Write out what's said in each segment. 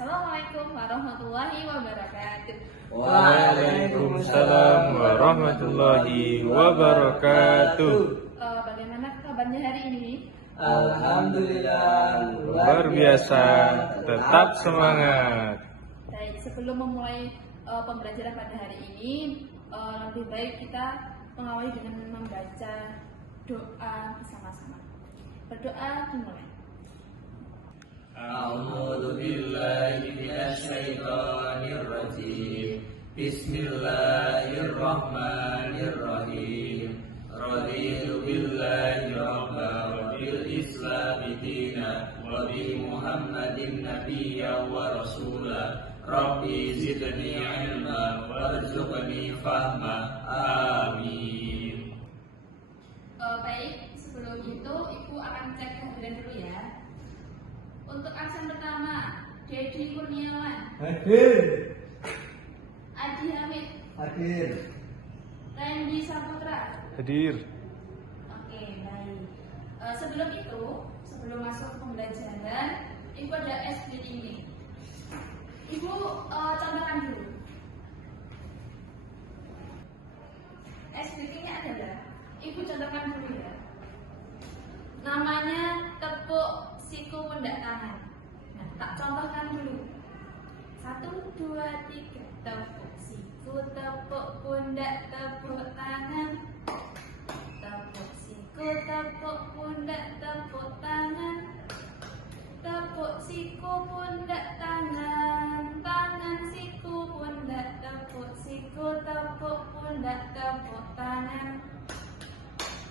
Assalamualaikum warahmatullahi wabarakatuh. Waalaikumsalam warahmatullahi wabarakatuh. Bagaimana kabarnya hari ini? Alhamdulillah Luar biasa, tetap semangat. Baik, sebelum memulai pembelajaran pada hari ini, lebih baik kita mengawali dengan membaca doa bersama-sama. Berdoa dimulai. A'udzu billahi minasyaitonir rajim. Bismillahirrahmanirrahim. Raditu billahi rabban wa bil islami dinan wa bi Muhammadin nabiyyan wa rasula. Rabbi zidni ilma warzuqni fahma. Amin. Baik, sebelum itu Ibu akan cek kehadiran dulu ya. Untuk aksen pertama, Dedi Kurniawan, Hadir. Adi Hamid, Hadir. Randy Saputra. Hadir. Oke, baik. Sebelum masuk ke pembelajaran, Ibu ada SBT ini. Ibu contohkan dulu. SBT-nya ada nggak? Ibu contohkan dulu ya. Namanya tepuk siku pundak tangan. Nah, tak contohkan dulu. 1, 2, 3. Tepuk siku, tepuk pundak, tepuk tangan. Tepuk siku, tepuk pundak, tepuk tangan. Tepuk siku, pundak, tangan. Tangan, siku, pundak, tepuk siku, tepuk pundak, tepuk tangan.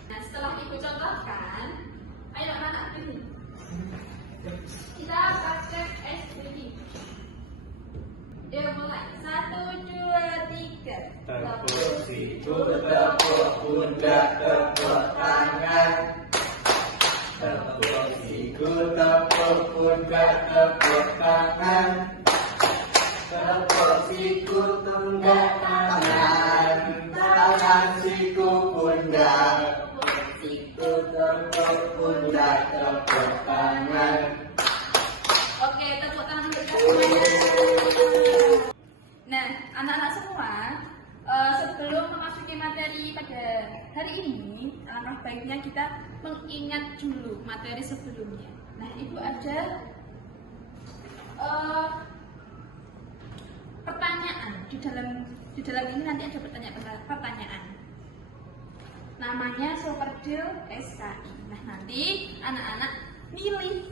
Nah, setelah Ibu contohkan, ayo anak-anak begini. Kita praktek SBD. Ya mulai. 1, 2, 3. Tepuk siku, Tepuk pundak, tepuk tangan. Tepuk siku, tepuk pundak, tepuk tangan. Tepuk siku, pundak, tangan. Tangan, siku, pundak. Siku, tepuk pundak, tepuk tangan. Oke, tepuk tangan untuk semuanya. Nah, anak-anak semua, sebelum memasuki materi pada hari ini, alangkah baiknya kita mengingat dulu materi sebelumnya. Nah, Ibu ada pertanyaan di dalam ini nanti ada pertanyaan. Namanya Soperdil SKI. Nah, nanti anak-anak milih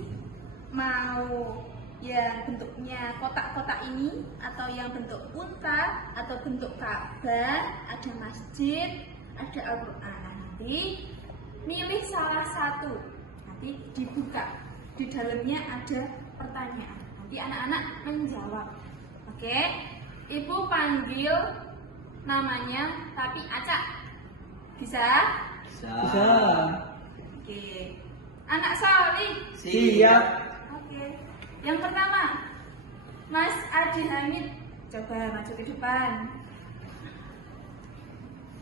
mau yang bentuknya kotak-kotak ini atau yang bentuk unta atau bentuk Ka'bah, ada masjid, ada Al-Qur'an. Nanti milih salah satu. Nanti dibuka. Di dalamnya ada pertanyaan. Nanti anak-anak menjawab. Oke? Ibu panggil namanya tapi acak. Bisa? Bisa. Oke. Anak Salih. Siap. Oke. Yang pertama, Mas Adi Hamid, coba maju ke depan.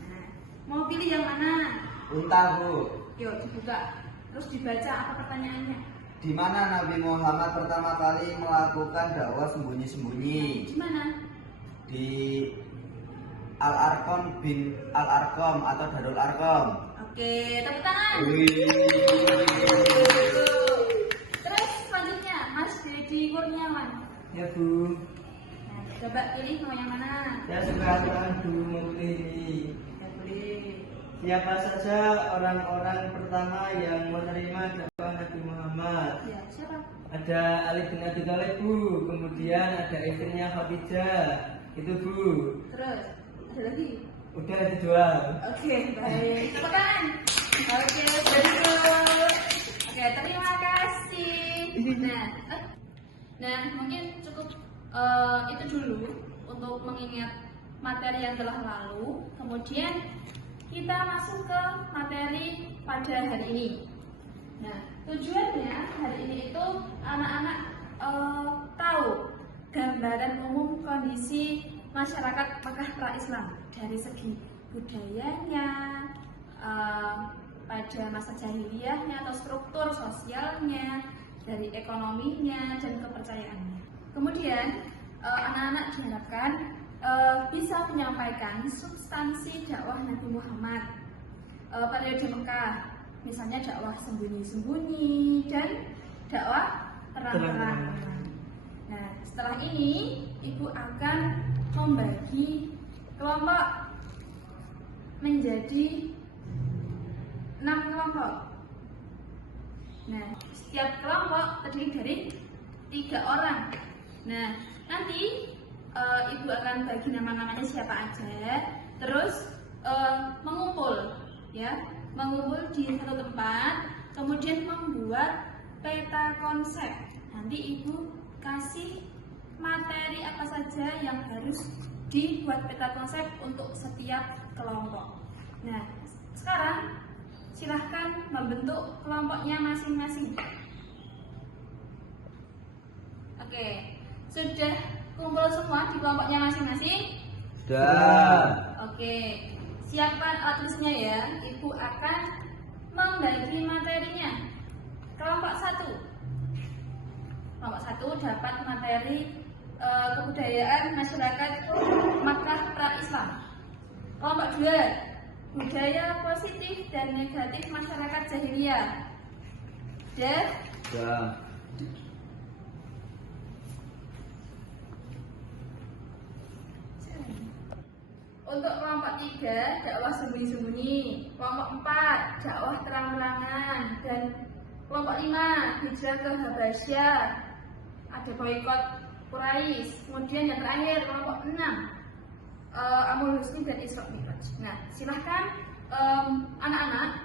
Nah, mau pilih yang mana? Unta, Bu. Yuk dibuka. Terus dibaca apa pertanyaannya? Di mana Nabi Muhammad pertama kali melakukan dakwah sembunyi-sembunyi? Di mana? Di Al-Arqam bin Al-Arqam atau Darul Arqam. Oke, tepuk tangan. Terus selanjutnya, Mas Dedi Kurniawan. Ya, Bu. Nah, coba pilih mau yang mana? Ya, sekarang Bu mau pilih ini. Ya boleh. Siapa saja orang-orang pertama yang menerima dakwah Nabi Muhammad? Ya, siapa? Ada Ali bin Abi Thalib, Bu. Kemudian ada istrinya Khadijah. Itu, Bu. Terus ada lagi? Udah itu doang. Oke, baik. Tepuk tangan. Oke, very good. Oke, terima kasih. Nah, mungkin cukup itu dulu untuk mengingat materi yang telah lalu. Kemudian kita masuk ke materi pada hari ini. Nah, tujuannya hari ini itu anak-anak tahu gambaran umum kondisi masyarakat Mekah pra-Islam dari segi budayanya, pada masa jahiliyahnya atau struktur sosialnya, dari ekonominya dan kepercayaannya. Kemudian anak-anak diharapkan bisa menyampaikan substansi dakwah Nabi Muhammad periode Mekah, misalnya dakwah sembunyi-sembunyi dan dakwah terang-terangan. Nah, setelah ini ibu akan membagi kelompok menjadi 6 kelompok. Nah, setiap kelompok terdiri dari 3 orang. Nah, nanti ibu akan bagi nama-namanya siapa aja, terus mengumpul di satu tempat, kemudian membuat peta konsep. Nanti ibu kasih materi apa saja yang harus dibuat peta konsep untuk setiap kelompok. Nah, sekarang silahkan membentuk kelompoknya masing-masing. Oke, sudah kumpul semua di kelompoknya masing-masing? Sudah. Oke, siapkan alat tulisnya ya. Ibu akan membagi materinya. Kelompok 1. Kelompok 1 dapat materi kebudayaan masyarakat Makkah pra-Islam. Kelompok 2, budaya positif dan negatif masyarakat jahiliyah. Sudah. Untuk kelompok 3, dakwah sembunyi-sembunyi. Kelompok 4, dakwah terang-terangan. Dan kelompok 5, hijrah ke Habasyah. Ada boykot Quraisy. Kemudian yang terakhir kelompok 6, Amul Husni dan Isra Mi'raj. Nah, silahkan anak-anak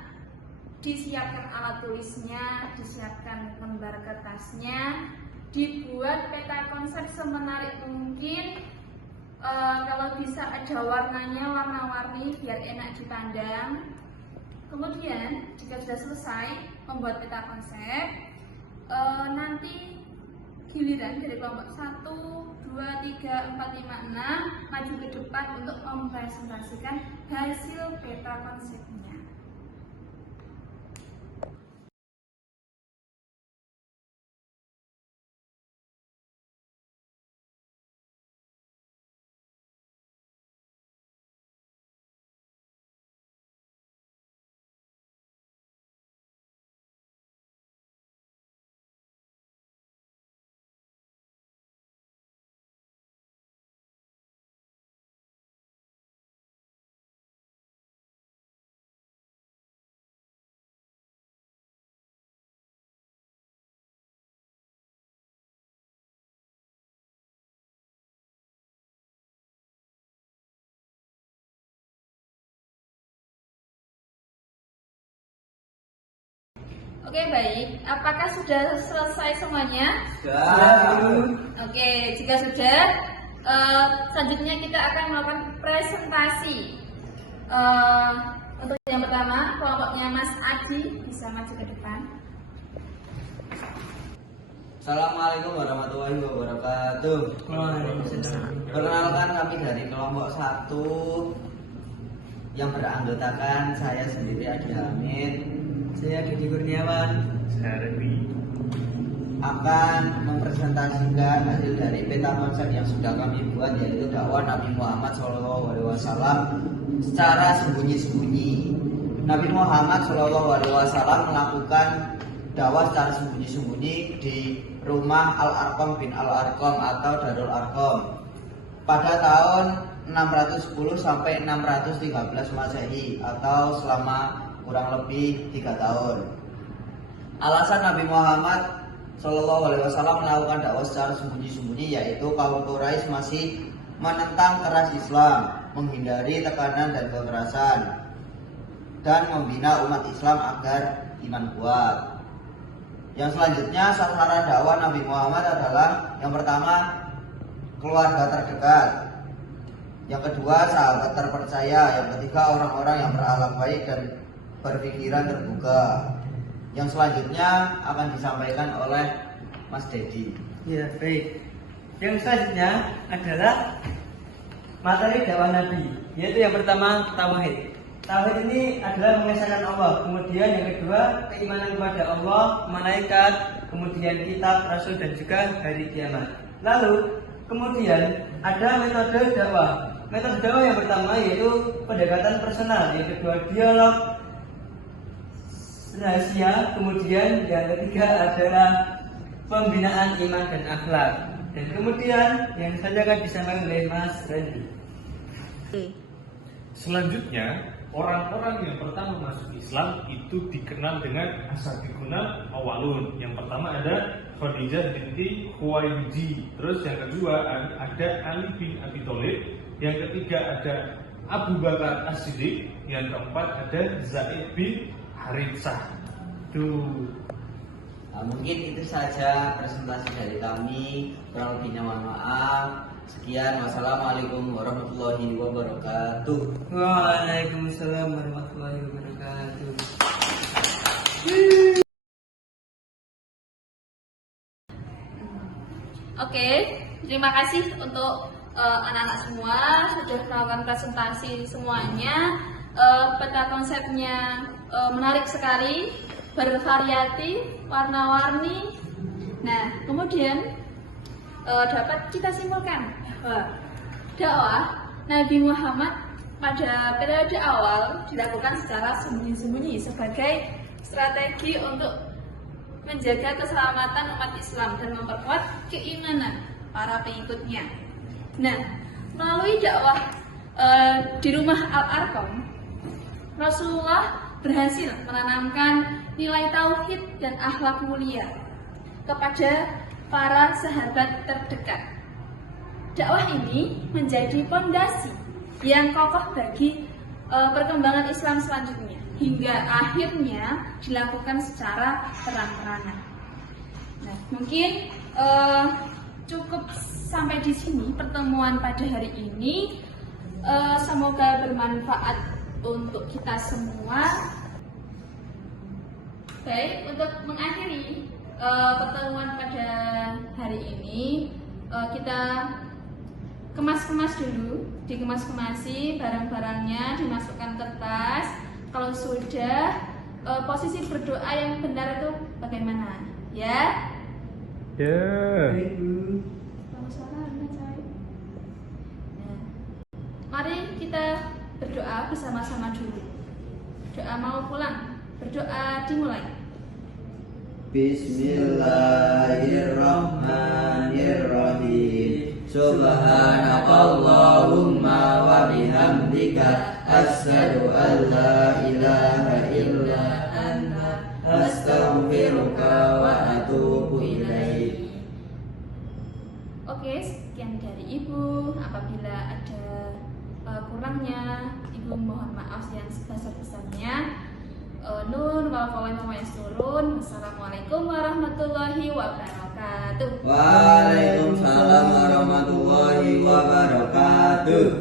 disiapkan alat tulisnya, disiapkan lembar kertasnya, dibuat peta konsep semenarik mungkin. Kalau bisa ada warnanya warna-warni biar enak dipandang. Kemudian jika sudah selesai membuat peta konsep, nanti giliran dari kelompok 1, 2, 3, 4, 5, 6 maju ke depan untuk mempresentasikan hasil peta konsepnya. Oke, baik. Apakah sudah selesai semuanya? Sudah. Oke, jika sudah, selanjutnya kita akan melakukan presentasi. Untuk yang pertama, kelompoknya Mas Adi bisa maju ke depan. Assalamualaikum warahmatullahi wabarakatuh. Perkenalkan, kami dari kelompok 1 yang beranggotakan saya sendiri Adi Hamid, saya Didi Kurniawan, akan mempresentasikan hasil dari peta konsep yang sudah kami buat, yaitu dakwah Nabi Muhammad SAW secara sembunyi-sembunyi. Nabi Muhammad SAW melakukan dakwah secara sembunyi-sembunyi di rumah Al-Arqam bin Al-Arqam atau Darul Arqam pada tahun 610 sampai 613 Masehi atau selama kurang lebih 3 tahun. Alasan Nabi Muhammad SAW melakukan dakwah secara sembunyi-sembunyi yaitu kaum Quraisy masih menentang keras Islam, menghindari tekanan dan kekerasan, dan membina umat Islam agar iman kuat. Yang selanjutnya, sasaran dakwah Nabi Muhammad adalah yang pertama keluarga terdekat, yang kedua sahabat terpercaya, yang ketiga orang-orang yang berakhlak baik dan berpikiran terbuka. Yang selanjutnya akan disampaikan oleh Mas Dedi. Ya, baik. Yang selanjutnya adalah materi dakwah Nabi, yaitu yang pertama tauhid. Tauhid ini adalah mengesahkan Allah. Kemudian yang kedua, keimanan kepada Allah, malaikat, kemudian kitab, rasul dan juga hari kiamat. Lalu kemudian ada metode dakwah. Metode dakwah yang pertama yaitu pendekatan personal, yang kedua dialog rahasia, kemudian yang ketiga adalah pembinaan iman dan akhlak. Dan kemudian yang saja akan disampaikan oleh Mas Randy. Selanjutnya, orang-orang yang pertama masuk Islam itu dikenal dengan asabiquna awalun. Yang pertama ada Khadijah binti Khuwailid. Terus yang kedua ada Ali bin Abi Thalib. Yang ketiga ada Abu Bakar As-Siddiq. Yang keempat ada Zaid bin Haritsah. Tuh. Nah, mungkin itu saja presentasi dari kami. Kurang lebihnya mohon maaf. Sekian, wassalamualaikum warahmatullahi wabarakatuh. Waalaikumsalam warahmatullahi wabarakatuh. Oke, terima kasih untuk anak-anak semua sudah melakukan presentasi semuanya. Peta konsepnya menarik sekali, bervariatif, warna-warni. Nah, kemudian dapat kita simpulkan bahwa dakwah Nabi Muhammad pada periode awal dilakukan secara sembunyi-sembunyi sebagai strategi untuk menjaga keselamatan umat Islam dan memperkuat keimanan para pengikutnya. Nah, melalui dakwah di rumah Al-Arqam, Rasulullah berhasil menanamkan nilai tauhid dan akhlak mulia kepada para sahabat terdekat. Dakwah ini menjadi fondasi yang kokoh bagi perkembangan Islam selanjutnya hingga akhirnya dilakukan secara terang-terangan. Nah, mungkin cukup sampai di sini pertemuan pada hari ini. Semoga bermanfaat untuk kita semua. Baik, untuk mengakhiri pertemuan pada hari ini, kita kemas-kemas dulu, dikemas-kemasi barang-barangnya, dimasukkan ke tas. Kalau sudah, posisi berdoa yang benar itu bagaimana? Ya? Ya. Nah, mari kita berdoa bersama-sama dulu. Doa mau pulang, berdoa dimulai. Bismillahirrahmanirrahim. Subhanakallahumma wa bihamdika asyhadu an la ilaha illa anta astaghfiruka wa atubu ilaik. Oke, sekian dari Ibu. Apabila ada kurangnya, Ibu mohon maaf yang sebesar-besarnya. Nun wal qalam wa yasturun. Wassalamualaikum warahmatullahi wabarakatuh. Waalaikumsalam warahmatullahi wabarakatuh.